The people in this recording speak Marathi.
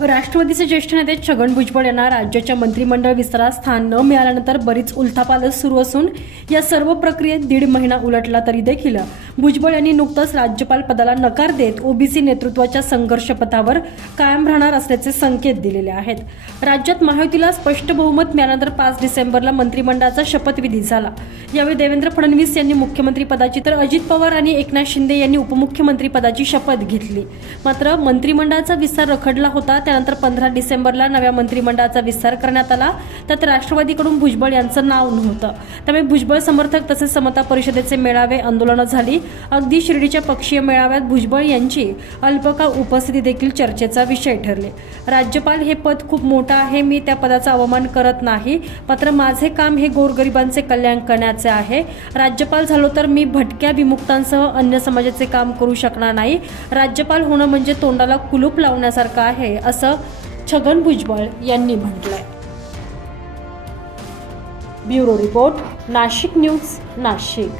राष्ट्रवादीचे ज्येष्ठ नेते छगन भुजबळ यांना राज्याच्या मंत्रिमंडळ विस्तारात स्थान न मिळाल्यानंतर बरीच उलथापालथ सुरू असून या सर्व प्रक्रियेत दीड महिना उलटला तरी देखील. भुजबळ यांनी नुकतंच राज्यपाल पदाला नकार देत ओबीसी नेतृत्वाच्या संघर्ष पथावर कायम राहणार असल्याचे संकेत दिलेले आहेत. राज्यात महायुतीला स्पष्ट बहुमत मिळाल्यानंतर पाच डिसेंबरला मंत्रिमंडळाचा शपथविधी झाला. यावेळी देवेंद्र फडणवीस यांनी मुख्यमंत्री पदाची तर अजित पवार आणि एकनाथ शिंदे यांनी उपमुख्यमंत्री पदाची शपथ घेतली. मात्र मंत्रिमंडळाचा विस्तार रखडला होता त्यानंतर पंधरा डिसेंबरला नव्या मंत्रिमंडळाचा विस्तार करण्यात आला त्यात राष्ट्रवादीकडून भुजबळ यांचं नाव नव्हतं. त्यामुळे भुजबळ समर्थक तसेच समता परिषदेचे मेळावे आंदोलनं झाली. अगदी शिर्डीच्या पक्षीय मेळाव्यात भुजबळ यांची अल्पकाळ उपस्थिती देखील चर्चेचा विषय ठरले. राज्यपाल हे पद खूप मोठं आहे मी त्या पदाचा अवमान करत नाही. मात्र माझे काम हे गोरगरिबांचे कल्याण करण्याचे आहे. राज्यपाल झालो तर मी भटक्या विमुक्तांसह अन्य समाजाचे काम करू शकणार नाही. राज्यपाल होणं म्हणजे तोंडाला कुलूप लावण्यासारखं आहे असं छगन भुजबळ यांनी म्हटलंय. Bureau report Nashik news Nashik.